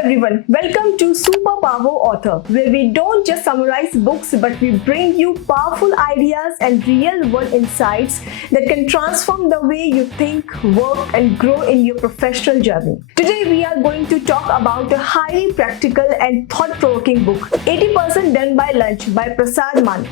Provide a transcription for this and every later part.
everyone, welcome to Superpower Author, where we don't just summarize books but we bring you powerful ideas and real-world insights that can transform the way you think, work and grow in your professional journey. Today we are going to talk about a highly practical and thought-provoking book, 80% Done by Lunch by Prasad Mane.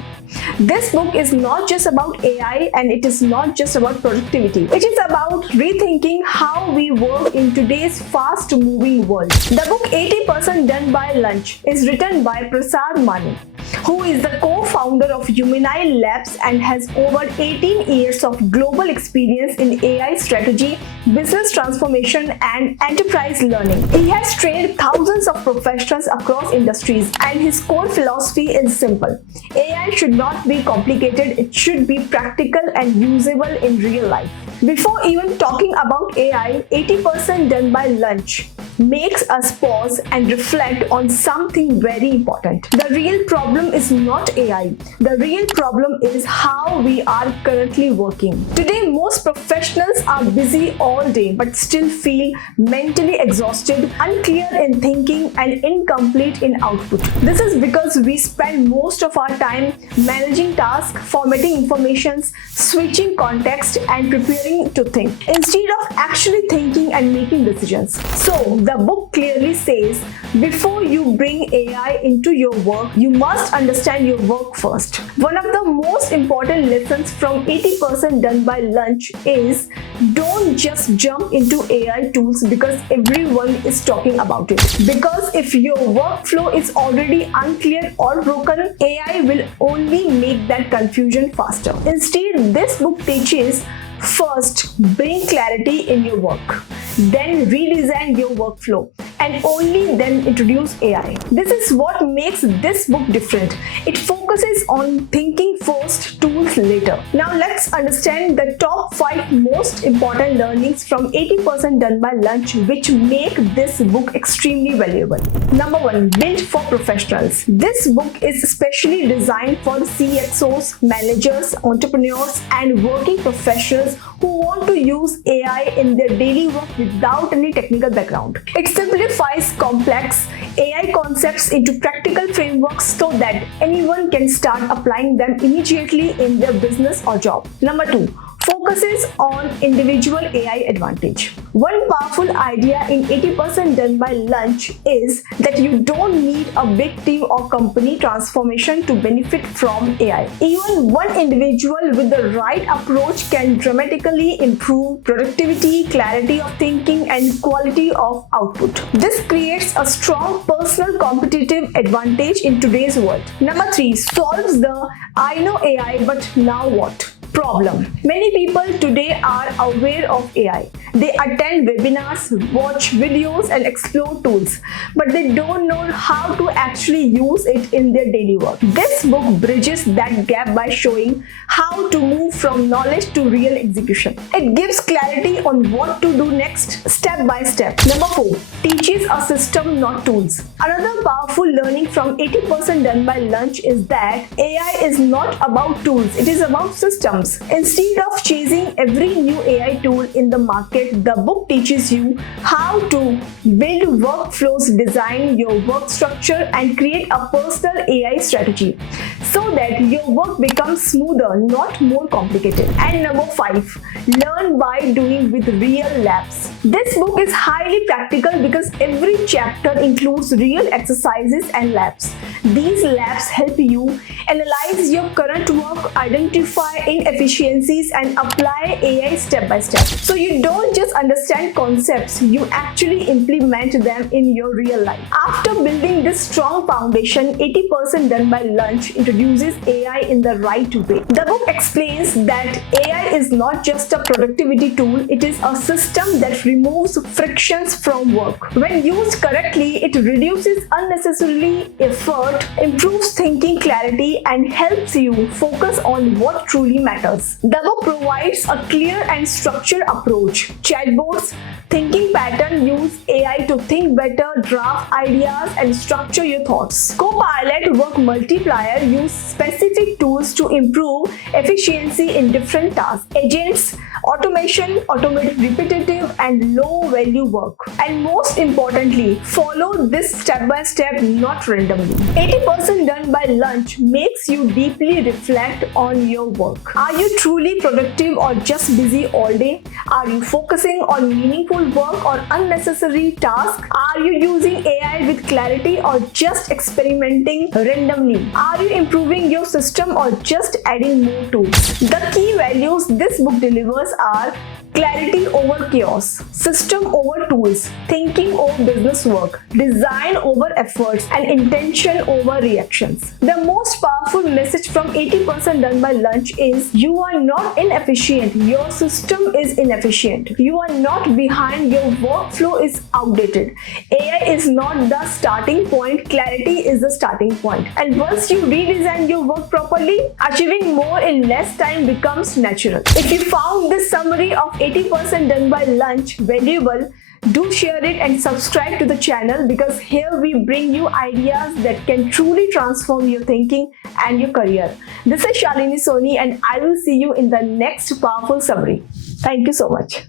This book is not just about AI and it is not just about productivity. It is about rethinking how we work in today's fast-moving world. The book 80% Done by Lunch is written by Prasad Mane, who is the co-founder of Humani Labs and has over 18 years of global experience in AI strategy, business transformation and enterprise learning. He has trained thousands of professionals across industries and his core philosophy is simple. AI should not be complicated, it should be practical and usable in real life. Before even talking about AI, 80% Done by Lunch makes us pause and reflect on something very important. The real problem is not AI. The real problem is how we are currently working. Today, most professionals are busy all day but still feel mentally exhausted, unclear in thinking and incomplete in output. This is because we spend most of our time managing tasks, formatting information, switching context and preparing to think, instead of actually thinking and making decisions. So, the book clearly says, before you bring AI into your work, you must understand your work first. One of the most important lessons from 80% Done by Lunch is don't just jump into AI tools because everyone is talking about it. Because if your workflow is already unclear or broken, AI will only make that confusion faster. Instead, this book teaches first, bring clarity in your work. Then redesign your workflow and only then introduce AI. This is what makes this book different. It focuses on thinking first, tools later. Now let's understand the top 5 most important learnings from 80% Done by Lunch which make this book extremely valuable. Number 1. Built for professionals. This book is especially designed for CXOs, managers, entrepreneurs and working professionals who want to use AI in their daily work without any technical background. It simplifies complex AI concepts into practical frameworks so that anyone can start applying them immediately in their business or job. Number 2. Focuses on individual AI advantage. One powerful idea in 80% Done by Lunch is that you don't need a big team or company transformation to benefit from AI. Even one individual with the right approach can dramatically improve productivity, clarity of thinking, and quality of output. This creates a strong personal competitive advantage in today's world. Number 3. Solves the I know AI but now what? Problem. Many people today are aware of AI. They attend webinars, watch videos and explore tools, but they don't know how to actually use it in their daily work. This book bridges that gap by showing how to move from knowledge to real execution. It gives clarity on what to do next, step by step. Number 4. Teaches a system, not tools. Another powerful learning from 80% Done by Lunch is that AI is not about tools, it is about systems. Instead of chasing every new AI tool in the market, the book teaches you how to build workflows, design your work structure and create a personal AI strategy so that your work becomes smoother, not more complicated. And number 5. Learn by doing with real labs. This book is highly practical because every chapter includes real exercises and labs. These labs help you analyze your current work, identify inefficiencies and apply AI step by step. So you don't just understand concepts, you actually implement them in your real life. After building this strong foundation, 80% Done by Lunch introduces AI in the right way. The book explains that AI is not just a productivity tool, it is a system that removes frictions from work. When used correctly, it reduces unnecessary effort effort, improves thinking clarity, and helps you focus on what truly matters. The book provides a clear and structured approach. Chatbots thinking pattern use AI to think better, draft ideas, and structure your thoughts. Copilot Work Multiplier use specific tools to improve efficiency in different tasks. Agents automation automate repetitive and low-value work. And most importantly, follow this step by step, not randomly. 80% done by lunch makes you deeply reflect on your work. Are you truly productive or just busy all day? Are you focusing on meaningful work or unnecessary tasks? Are you using AI with clarity or just experimenting randomly? Are you improving your system or just adding more tools? The key values this book delivers are clarity over chaos, system over tools, thinking over business work, design over efforts, and intention over reactions. The most powerful message from 80% done by lunch is you are not inefficient, your system is inefficient. You are not behind, your workflow is outdated. AI is not the starting point, clarity is the starting point. And once you redesign your work properly, achieving more in less time becomes natural. If you found this summary of 80% done by lunch valuable, do share it and subscribe to the channel, because here we bring you ideas that can truly transform your thinking and your career. This is Shalini Soni and I will see you in the next powerful summary. Thank you so much.